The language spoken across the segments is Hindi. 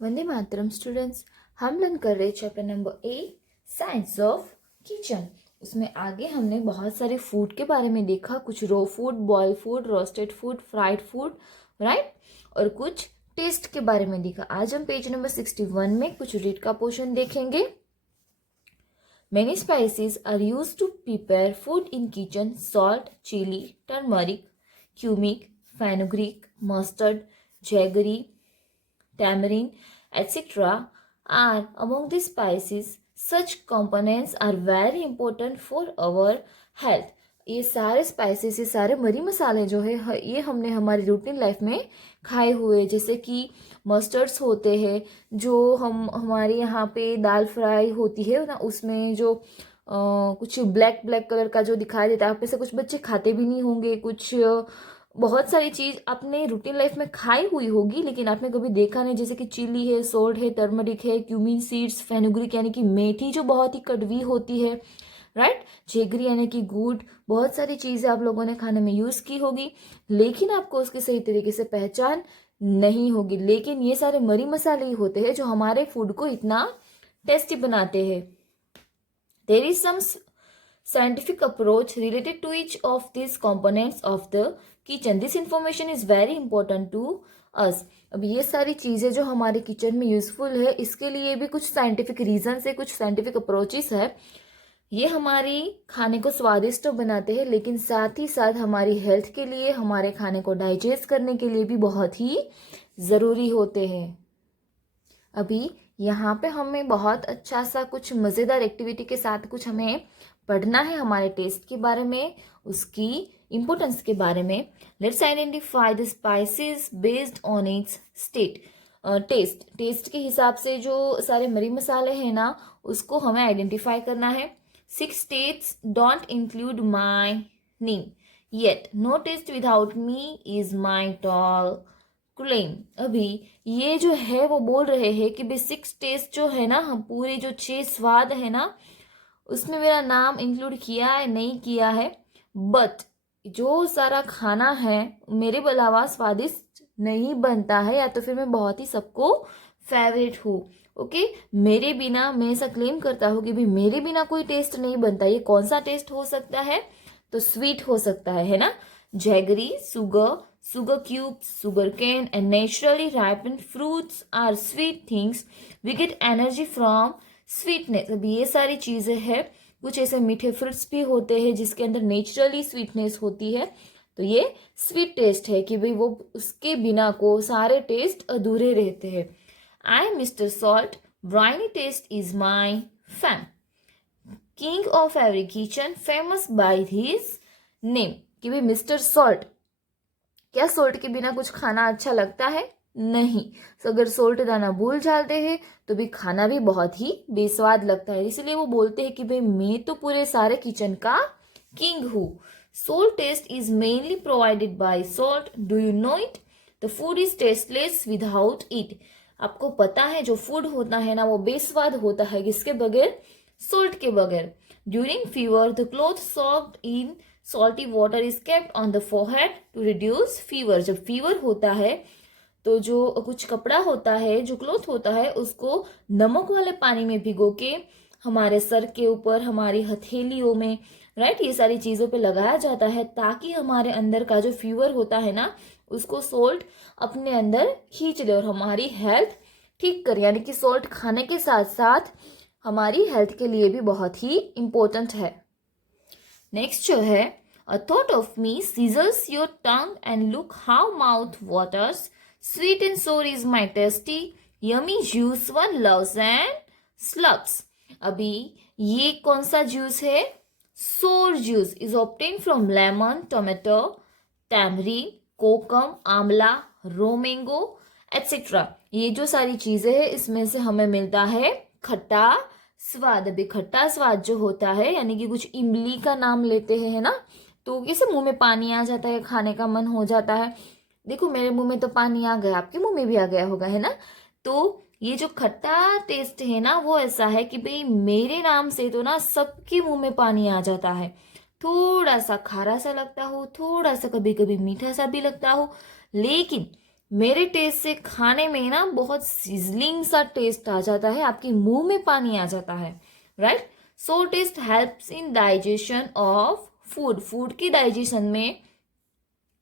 वंदे मातरम स्टूडेंट्स। हम लर्न कर रहे chapter number 8 science of kitchen. उसमें आगे हमने बहुत सारे फूड के बारे में देखा, कुछ raw food, boil food, roasted food, fried food, right, और कुछ टेस्ट के बारे में देखा। आज हम पेज नंबर 61 में कुछ रीड का पोर्शन देखेंगे। Many spices are used to prepare food in kitchen. Salt, chili, turmeric, cumin, fenugreek, mustard, jaggery, tamarind, etc. are among the spices. Such components are very important for our health. ये सारे स्पाइसेस, ये सारे मरी मसाले जो है ये हमने हमारी रूटीन लाइफ में खाए हुए, जैसे कि मस्टर्ड्स होते हैं जो हम हमारे यहाँ पे दाल फ्राई होती है ना, उसमें जो कुछ ब्लैक ब्लैक कलर का जो दिखाई देता है, आप में से कुछ बच्चे खाते भी नहीं होंगे, कुछ बहुत सारी चीज आपने रूटीन लाइफ में खाई हुई होगी लेकिन आपने कभी देखा नहीं, जैसे कि चिली है, सोल्ट है, टर्मरिक है, क्यूमिन सीड्स, फेनुग्रीक यानी कि मेथी जो बहुत ही कड़वी होती है, राइट, जेगरी यानी कि गुड़। बहुत सारी चीजें आप लोगों ने खाने में यूज की होगी लेकिन आपको उसकी सही तरीके से पहचान नहीं होगी। लेकिन ये सारे मरी मसाले ही होते हैं जो हमारे फूड को इतना टेस्टी बनाते हैं। There is some scientific approach related to each of these components of the kitchen. This information is very important to us. अब ये सारी चीजें जो हमारे किचन में यूजफुल है, इसके लिए भी कुछ साइंटिफिक रीजन है, कुछ साइंटिफिक अप्रोचेस है। ये हमारी खाने को स्वादिष्ट तो बनाते हैं लेकिन साथ ही साथ हमारी हेल्थ के लिए, हमारे खाने को डाइजेस्ट करने के लिए भी बहुत ही जरूरी होते हैं। अभी यहाँ पे हमें बहुत अच्छा सा कुछ मजेदार एक्टिविटी के साथ कुछ हमें पढ़ना है हमारे टेस्ट के बारे में, उसकी इंपोर्टेंस के बारे में। Let's identify the spices based on its state. Taste के हिसाब से जो सारे मरी मसाले हैं ना, उसको हमें आइडेंटिफाई करना है। 6 states don't include my name yet. No taste without me is my tall claim. अभी ये जो है वो बोल रहे हैं कि बेसिक टेस्ट जो है ना, हम पूरे जो 6 स्वाद है ना, उसमें मेरा नाम इंक्लूड किया है नहीं किया है, बट जो सारा खाना है मेरे अलावा स्वादिष्ट नहीं बनता है, या तो फिर मैं बहुत ही सबको फेवरेट हूँ। ओके, मेरे बिना, मैं ऐसा क्लेम करता हूँ कि भी मेरे बिना कोई टेस्ट नहीं बनता। ये कौन सा टेस्ट हो सकता है? तो स्वीट हो सकता है ना। Jaggery, sugar cubes, sugar cane and naturally ripened fruits are sweet things. We get energy from sweetness. अब ये सारी चीजें हैं, कुछ ऐसे मीठे फ्रूट्स भी होते हैं जिसके अंदर नेचुरली स्वीटनेस होती है, तो ये स्वीट टेस्ट है कि भाई वो उसके बिना को सारे टेस्ट अधूरे रहते हैं। I am mister salt, briny taste is my fame, king of every kitchen, famous by his name. कि भाई मिस्टर सॉल्ट, क्या सोल्ट के बिना कुछ खाना अच्छा लगता है? नहीं। अगर सोल्ट दाना भूल जाते हैं तो भी खाना भी बहुत ही बेस्वाद लगता है। इसलिए वो बोलते हैं कि भाई मैं तो पूरे सारे किचन का किंग हूँ। Salt taste is mainly provided by salt. Do you know it? The food is tasteless without it. आपको पता है जो फूड होता है ना वो बेस्वाद होता है, किसके बगैर? सोल्ट के बगैर। During fever the cloth soaked in salty water is kept on the forehead to reduce fever. जब फीवर होता है तो जो कुछ कपड़ा होता है, जो क्लॉथ होता है, उसको नमक वाले पानी में भिगो के हमारे सर के ऊपर, हमारी हथेलियों में, राइट, ये सारी चीजों पे लगाया जाता है ताकि हमारे अंदर का जो फीवर होता है ना, उसको सोल्ट अपने अंदर खींच ले और हमारी हेल्थ ठीक करे। यानी कि सोल्ट खाने के साथ साथ हमारी हेल्थ के लिए भी बहुत ही इंपॉर्टेंट है। नेक्स्ट जो है, a thought of me sizzles your tongue and look how mouth waters. Sweet and sour is my tasty, yummy juice one loves and slurps. अभी ये कौन सा जूस है? सोर juice is obtained from lemon, tomato, tamarind, कोकम, आंवला, रोमेंगो etc. ये जो सारी चीजें हैं इसमें से हमें मिलता है खट्टा स्वाद। अभी खट्टा स्वाद जो होता है यानी कि कुछ इमली का नाम लेते हैं, है ना, तो कैसे मुंह में पानी आ जाता है, खाने का मन हो जाता है। देखो मेरे मुंह में तो पानी आ गया, आपके मुंह में भी आ गया होगा, है ना। तो ये जो खट्टा टेस्ट है ना वो ऐसा है कि भाई मेरे नाम से तो ना सबके मुंह में पानी आ जाता है। थोड़ा सा खारा सा लगता हो, थोड़ा सा कभी कभी मीठा सा भी लगता हो, लेकिन मेरे टेस्ट से खाने में ना बहुत सिजलिंग सा टेस्ट आ जाता है, आपके मुंह में पानी आ जाता है, right. So taste helps in digestion of food, food की डाइजेशन में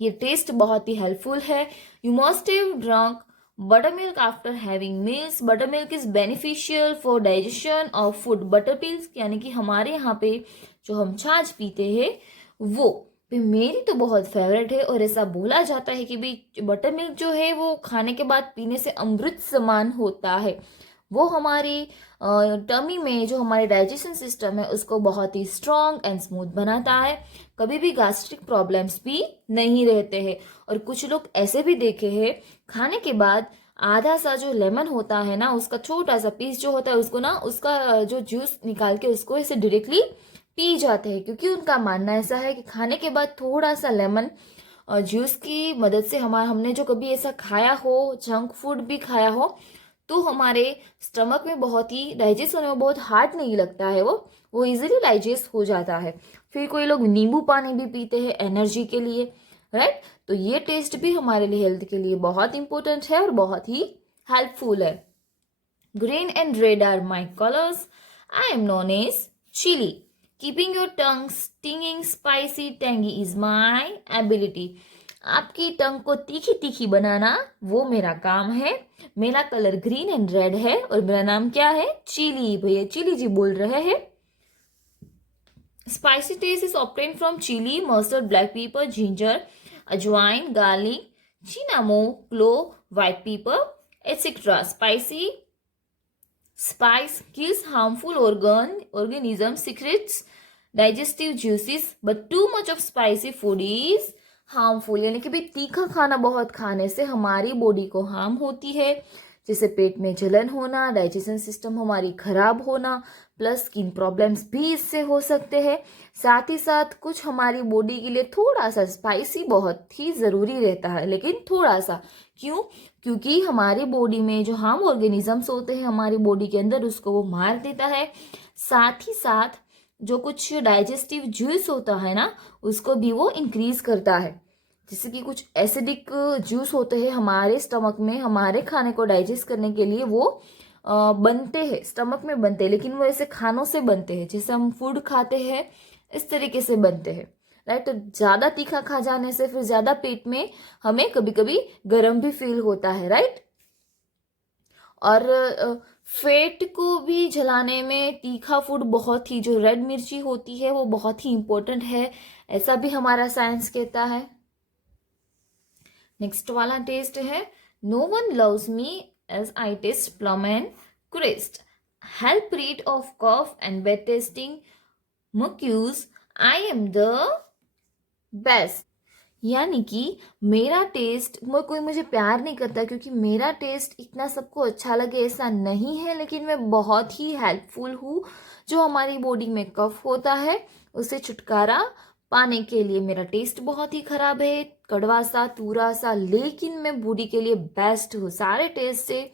ये टेस्ट बहुत ही हेल्पफुल है। You must have drunk buttermilk after having meals. Buttermilk is beneficial for digestion of food. Buttermilk यानी कि हमारे यहाँ पे जो हम छाछ पीते हैं वो भी मेरी तो बहुत फेवरेट है, और ऐसा बोला जाता है कि भाई बटर मिल्क जो है वो खाने के बाद पीने से अमृत समान होता है। वो हमारी टमी में जो हमारे डाइजेशन सिस्टम है उसको बहुत ही स्ट्रांग एंड स्मूथ बनाता है। कभी भी गैस्ट्रिक प्रॉब्लम्स भी नहीं रहते हैं। और कुछ लोग ऐसे भी देखे हैं, खाने के बाद आधा सा जो लेमन होता है ना, उसका छोटा सा पीस जो होता है उसको ना, उसका जो जूस निकाल के उसको ऐसे डायरेक्टली पी जाते हैं, क्योंकि उनका मानना ऐसा है कि खाने के बाद थोड़ा सा लेमन जूस की मदद से हमने जो कभी ऐसा खाया हो, जंक फूड भी खाया हो, तो हमारे स्टमक में बहुत ही डाइजेस्ट होने में बहुत हार्ड नहीं लगता है, वो इजीली डाइजेस्ट हो जाता है। फिर कोई लोग नींबू पानी भी पीते हैं एनर्जी के लिए, राइट। तो ये टेस्ट भी हमारे लिए हेल्थ के लिए बहुत इंपॉर्टेंट है और बहुत ही हेल्पफुल है। Green and red are my colours. I am known as chilli. Keeping your tongue stinging spicy tangy is my ability. आपकी टंग को तीखी तीखी बनाना वो मेरा काम है। मेरा कलर ग्रीन एंड रेड है और मेरा नाम क्या है? चिली। भैया चिली जी बोल रहे हैं। Spicy taste is obtained from chilli, mustard, black pepper, ginger, ajwain, garlic, cinnamon, clove, white pepper, etc. Spice kills harmful organisms, secretes digestive juices, but too much of spicy food is harmful। यानी कि भाई तीखा खाना बहुत खाने से हमारी बॉडी को हार्म होती है, जैसे पेट में जलन होना, डाइजेशन सिस्टम हमारी खराब होना, प्लस स्किन प्रॉब्लम्स भी इससे हो सकते हैं। साथ ही साथ कुछ हमारी बॉडी के लिए थोड़ा सा स्पाइसी बहुत ही ज़रूरी रहता है, लेकिन थोड़ा सा। क्यों? क्योंकि हमारी बॉडी में जो हार्म ऑर्गेनिजम्स होते हैं हमारी बॉडी के अंदर, उसको वो मार देता है। साथ ही साथ जो कुछ डाइजेस्टिव जूस होता है ना, उसको भी वो इंक्रीज करता है। जैसे कि कुछ एसिडिक जूस होते हैं हमारे स्टमक में, हमारे खाने को डाइजेस्ट करने के लिए वो बनते हैं, स्टमक में बनते हैं, लेकिन वो ऐसे खानों से बनते हैं, जैसे हम फूड खाते हैं इस तरीके से बनते हैं, राइट। तो ज़्यादा तीखा खा जाने से फिर ज़्यादा पेट में हमें कभी कभी गर्म भी फील होता है, राइट। और फेट को भी जलाने में तीखा फूड बहुत ही, जो रेड मिर्ची होती है वो बहुत ही इंपॉर्टेंट है, ऐसा भी हमारा साइंस कहता है। नेक्स्ट वाला टेस्ट है, no one loves me as I taste plum and crest, help rid of cough and bad tasting mucus, I am the best. यानी कि मेरा टेस्ट, कोई मुझे प्यार नहीं करता क्योंकि मेरा टेस्ट इतना सबको अच्छा लगे ऐसा नहीं है, लेकिन मैं बहुत ही हेल्पफुल हूँ। जो हमारी बॉडी में कफ होता है उससे छुटकारा पाने के लिए मेरा टेस्ट बहुत ही खराब है, कड़वा सा, तूरा सा, लेकिन मैं बॉडी के लिए बेस्ट हूँ। सारे टेस्ट से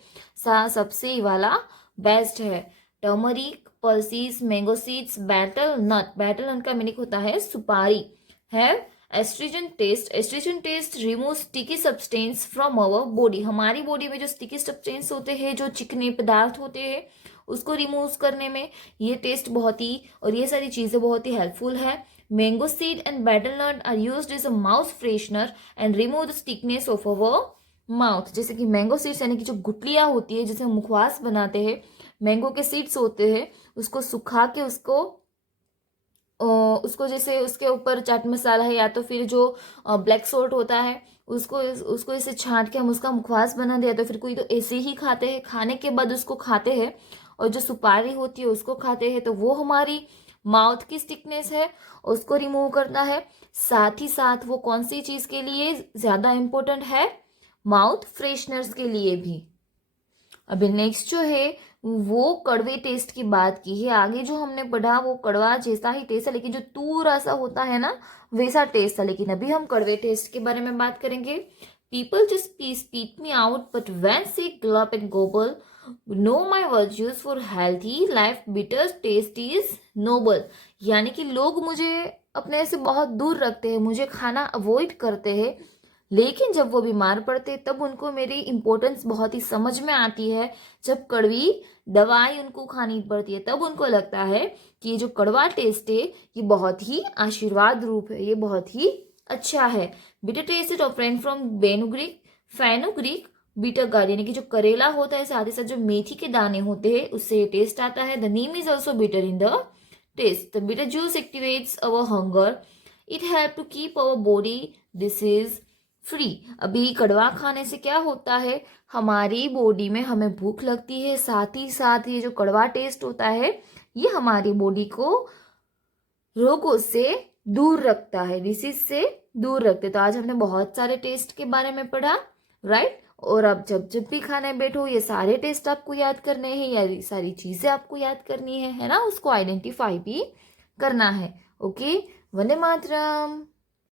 सबसे ही वाला बेस्ट है। Turmeric, pulses, mango seeds, betel nut. Betel nut का मीनिंग होता है सुपारी। है astringent taste. Astringent taste remove sticky substance from our body. हमारी बॉडी में जो स्टिकी सब्सटेंस होते हैं, जो चिकने पदार्थ होते हैं, उसको रिमूव करने में ये टेस्ट बहुत ही, और ये सारी चीज़ें बहुत ही हेल्पफुल है। Mango seed and betel nut are used as a mouth freshener and remove the stickiness of our mouth. जैसे कि मैंगो सीड्स यानी कि जो गुठलियाँ होती है जिसे मुखवास बनाते हैं, मैंगो के सीड्स होते हैं, उसको सुखा के उसको जैसे उसके ऊपर चाट मसाला है या तो फिर जो ब्लैक सोल्ट होता है उसको ऐसे छांट के हम उसका मुखवास बना दिया, तो फिर कोई तो ऐसे ही खाते हैं, खाने के बाद उसको खाते हैं, और जो सुपारी होती है उसको खाते हैं, तो वो हमारी माउथ की स्टिकनेस है उसको रिमूव करता है। साथ ही साथ वो कौन सी चीज़ के लिए ज़्यादा इम्पोर्टेंट है? माउथ फ्रेशनर्स के लिए भी। अभी नेक्स्ट जो है वो कड़वे टेस्ट की बात की है। आगे जो हमने पढ़ा वो कड़वा जैसा ही टेस्ट है, लेकिन जो तूरा सा होता है ना वैसा टेस्ट था। लेकिन अभी हम कड़वे टेस्ट के बारे में बात करेंगे। People just speak me out but when say gulp and gobble know my virtues for healthy life bitter taste is noble. यानी कि लोग मुझे अपने से बहुत दूर रखते हैं, मुझे खाना अवॉइड करते हैं, लेकिन जब वो बीमार पड़ते तब उनको मेरी इम्पोर्टेंस बहुत ही समझ में आती है। जब कड़वी दवाई उनको खानी पड़ती है तब उनको लगता है कि ये जो कड़वा टेस्ट है ये बहुत ही आशीर्वाद रूप है, ये बहुत ही अच्छा है। Bitter taste is different from fenugreek fenugreek bitter gourd, यानी कि जो करेला होता है साथ ही साथ जो मेथी के दाने होते हैं उससे ये टेस्ट आता है। The neem is also bitter in the taste. The bitter juice activates our hunger, it help to keep our body disease free. अभी कड़वा खाने से क्या होता है, हमारी बॉडी में हमें भूख लगती है, साथ ही साथ ये जो कड़वा टेस्ट होता है ये हमारी बॉडी को रोगों से दूर रखता है, डिसीज से दूर रखते। तो आज हमने बहुत सारे टेस्ट के बारे में पढ़ा, राइट। और अब जब जब भी खाने बैठो ये सारे टेस्ट आपको याद करने हैं, या ये सारी चीजें आपको याद करनी है ना, उसको आइडेंटिफाई भी करना है। ओके, वंदे मातरम।